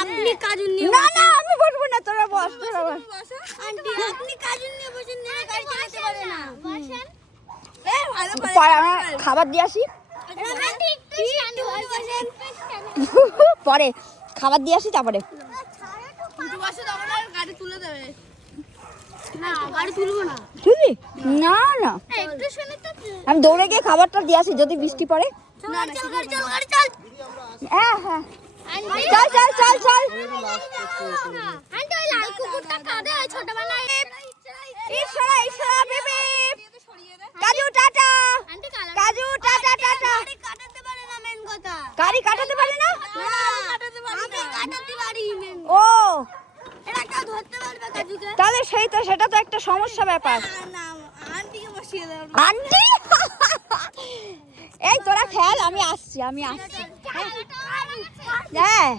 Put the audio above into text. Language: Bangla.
আপনি কাজুন নিয়ে না না আমি বসবো না, তোরা বস তোরা বস। আন্টি আপনি কাজুন নিয়ে বসেন না, গাড়ি চালাতে পারে না। বসেন। খাবার দিয়ে আসি আন্টি একটু শান্ত হয়ে বসেন। পরে, খাবার দিয়ে আসি তারপরে। একটু বসে তারপরে গাড়ি তুলে দেবে। না গাড়ি তুলবো না। তুলবি? না না একটু শুনে তো। আমি দৌড়ে গিয়ে খাবারটা দিয়ে আসি, যদি বৃষ্টি পড়ে। না চল গাড়ি চল গাড়ি চল। হ্যাঁ হ্যাঁ চল চল চল চল। আন্টি ওই লাল কুকুরটা কাঁদে, ওই ছোটবেলায়। ইশরা ইশরা বেবি। কাজু টাটা। আন্টি কালা কাজু টাটা টাটা। গাড়ি কাটাতে পারে না মেন কথা। গাড়ি কাটাতে পারে না? কাটাতে পারি না। কাটাতে পারি মেন। ও এটা কেউ ধরতে পারবে কাজুকে? তাহলে সেই তো, সেটা তো একটা সমস্যা ব্যাপার। না আন্টিকে বসিয়ে দাও। আন্টি এই তোরা খেল, আমি আসছি। হ্যাঁ